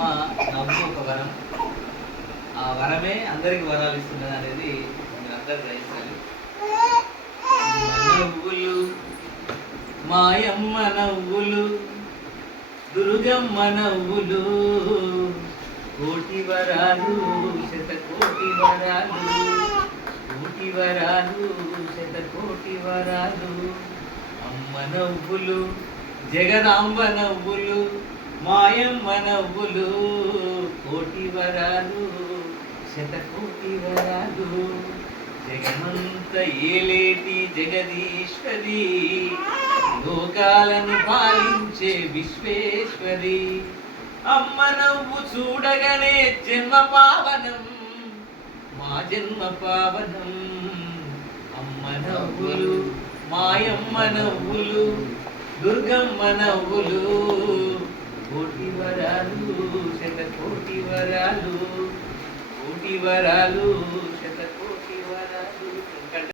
అమ్మ నవ్వు ఒక వరం, ఆ వరమే అందరికి వరాలు ఇస్తున్నది అనేది మీరు అందరు గ్రహించాలి. నవ్వులు మాయమ్మ నవ్వులు, దుర్గమ్మ నవ్వులు, కోటి వరాలు శతకోటి వరాలు, కోటి వరాలు శతకోటి వరాలు. అమ్మ నవ్వులు జగదాంబ నవ్వులు, మాయమ్మ నవ్వులు, కోటి వరాలు శతకోటి వరాలు. జగమంత ఏలేటి జగదీశ్వరి, లోకాలను పాలించే విశ్వేశ్వరి. అమ్మ నవ్వు చూడగానే జన్మ పావనం, మా జన్మ పావనం. అమ్మ నవ్వులు మాయమ్మ నవ్వులు, దుర్గమ్మ నవ్వులు, కోటి వరాలు శతకోటి వరాలు, కోటి వరాలు